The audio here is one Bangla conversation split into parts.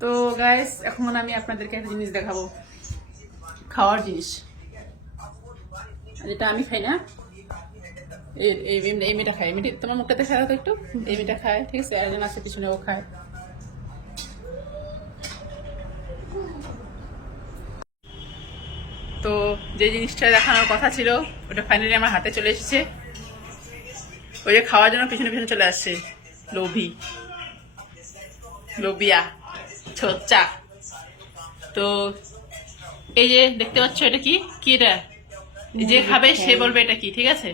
তো গাইস এখন আমি আপনাদেরকে একটা জিনিস দেখাবো, খাওয়ার জিনিস যেটা আমি খাই না। এই মেয়েটা খায়, মেয়েটা তোমার মুখটাতে খায় তো একটু, এই মেয়েটা খায়, ঠিক আছে, আরেকজন আছে পিছনে, ও খায়। তো যে জিনিসটা দেখানোর কথা ছিল ওটা ফাইনালি আমার হাতে চলে এসেছে। ওই যে খাওয়ার জন্য পিছনে পিছনে চলে আসছে লোভি, লোবিয়া ছোচ্চা। তো এই যে দেখতে পাচ্ছ এটা কি কি এটা, যে খাবে সে বলবে এটা কি, ঠিক আছে।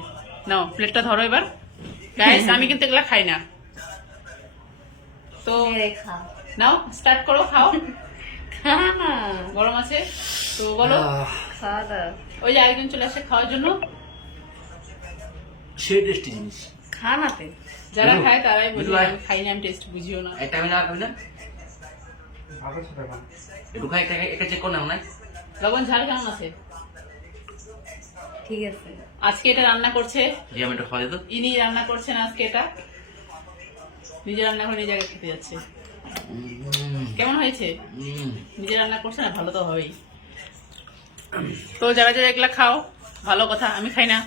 নাও প্লেটটা ধরো এবার। গাইস আমি কিন্তু এগুলা খাই না, তো নাও স্টার্ট করো, খাও। গরম আছে তো বলো। ওই যে আরেকজন চলে আসে খাওয়ার জন্য। সেই টেস্টি জিনিস খানাতে যারা খায় তারাই বলবে, আমি খাই না, আমি টেস্ট বুঝিও না। একটা আমি না খাবি না, একটু খাই, একটা চেক কর না মনে হয়। লবণ ঝাল কেমন আছে? ঠিক আছে। আজকে এটা রান্না করছে, জি আমি একটু খাওয়া যেত। ইনি রান্না করছেন আজকে এটা, নিজে রান্না করে নিজে আগে খেতে যাচ্ছে। কেমন হয়েছে? নিজে রান্না করছে না, ভালো তো হবেই। তো যারা যারা এগুলা খাও ভালো কথা, আমি খাই না।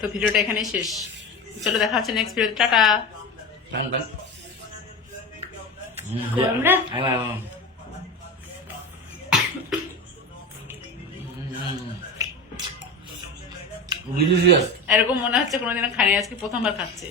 তো ভিডিওটা এখানেই শেষ, চলো দেখা হচ্ছে নেক্সট ভিডিওতে, টাটা। এরকম মনে হচ্ছে কোনোদিনও খাইনি, আজকে প্রথমবার খাচ্ছে।